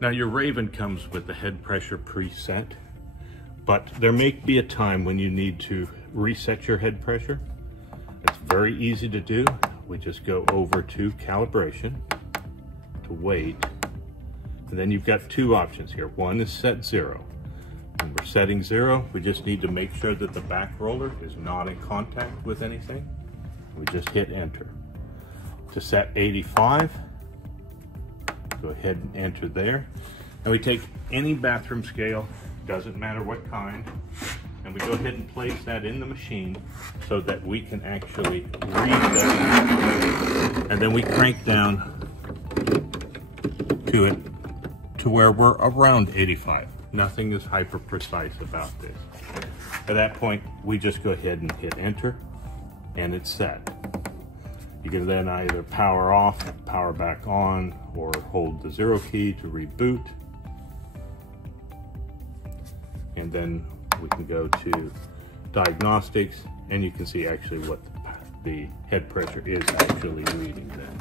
Now your Raven comes with the head pressure preset, but there may be a time when you need to reset your head pressure. It's very easy to do. We just go over to calibration, to weight, and then you've got two options here. One is set 0. When we're setting 0, we just need to make sure that the back roller is not in contact with anything. We just hit enter. To set 85, go ahead and enter there. And we take any bathroom scale, doesn't matter what kind, and we go ahead and place that in the machine so that we can actually read that. And then we crank down to it to where we're around 85. Nothing is hyper precise about this. At that point, we just go ahead and hit enter, and it's set. You can then either power off, power back on, or hold the 0 key to reboot. And then we can go to diagnostics, and you can see actually what the head pressure is actually reading then.